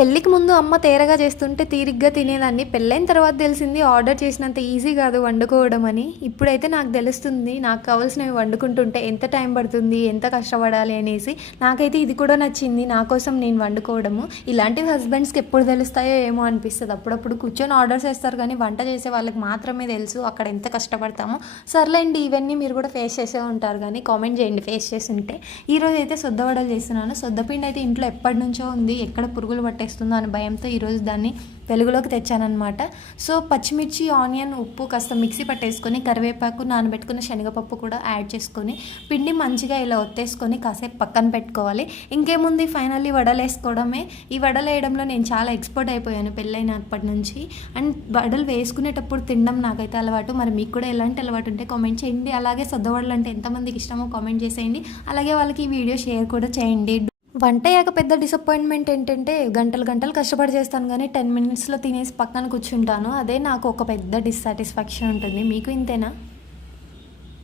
పెళ్ళికి ముందు అమ్మ తేరగా చేస్తుంటే తీరిగ్గా తినేదాన్ని. పెళ్ళైన తర్వాత తెలిసింది ఆర్డర్ చేసినంత ఈజీ కాదు వండుకోవడం అని. ఇప్పుడైతే నాకు తెలుస్తుంది నాకు కావాల్సినవి వండుకుంటుంటే ఎంత టైం పడుతుంది ఎంత కష్టపడాలి అనేసి. నాకైతే ఇది కూడా నచ్చింది నా కోసం నేను వండుకోవడము. ఇలాంటివి హస్బెండ్స్కి ఎప్పుడు తెలుస్తాయో ఏమో అనిపిస్తుంది. అప్పుడప్పుడు కూర్చొని ఆర్డర్స్ చేస్తారు కానీ వంట చేసే వాళ్ళకి మాత్రమే తెలుసు అక్కడ ఎంత కష్టపడతామో. సర్లేండి ఇవన్నీ మీరు కూడా ఫేస్ చేసే ఉంటారు కానీ కామెంట్ చేయండి ఫేస్ చేసి ఉంటే ఈరోజు అయితే సొద్ద వడలు చేస్తున్నాను. సొద్దపిండి అయితే ఇంట్లో ఎప్పటి నుంచో ఉంది. ఎక్కడ పురుగులు పట్టే పట్టేస్తుందో అని భయంతో ఈరోజు దాన్ని వెలుగులోకి తెచ్చానమాట సో పచ్చిమిర్చి ఆనియన్ ఉప్పు కాస్త మిక్సీ పట్టేసుకొని కరివేపాకు నానబెట్టుకున్న శనగపప్పు కూడా యాడ్ చేసుకొని పిండి మంచిగా ఇలా ఒత్తేసుకొని కాసేపు పక్కన పెట్టుకోవాలి. ఇంకేముంది? ఫైనల్లీ వడలు వేసుకోవడమే ఈ వడలు వేయడంలో నేను చాలా ఎక్స్పర్ట్ అయిపోయాను పెళ్ళైనప్పటి నుంచి. అండ్ వడలు వేసుకునేటప్పుడు తినడం నాకైతే అలవాటు. మరి మీకు కూడా ఎలాంటి అలవాటు ఉంటే కామెంట్ చేయండి. అలాగే సొద్దవడలు అంటే ఎంతమందికి ఇష్టమో కామెంట్ చేసేయండి. అలాగే వాళ్ళకి ఈ వీడియో షేర్ కూడా చేయండి. వంట అయ్యాక పెద్ద డిసప్పాయింట్మెంట్ ఏంటంటే గంటలు గంటలు కష్టపడి చేస్తాను కానీ టెన్ మినిట్స్లో తినేసి పక్కన కూర్చుంటాను. అదే నాకు ఒక పెద్ద డిస్సాటిస్ఫాక్షన్ ఉంటుంది. మీకు ఇంతేనా?